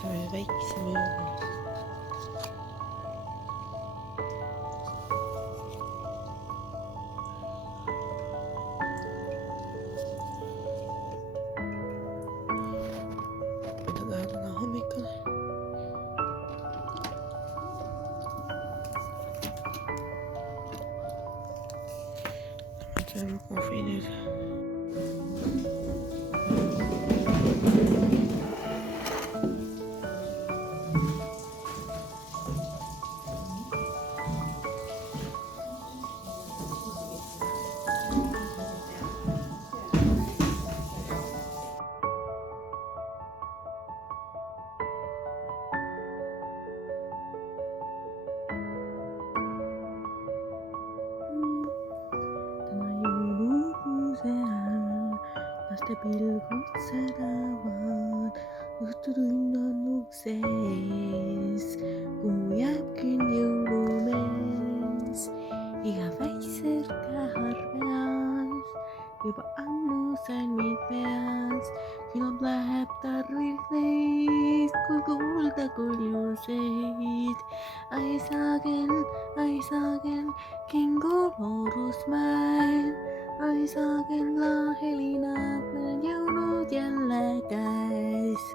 see väiksem jõulus. mida teha täna hommikul? ma teen kohvi nüüd. laste pilgud säravad, õhtutund on ukses, kuhu jääb küll jõulumees. iga väiserga harveas, juba ammu salmid peas, küllap läheb tarvis neist, kui kuulda kuljuseid. ai saagel, kingub loorusmäel. ai saagel helinad, need jõulud jälle käes.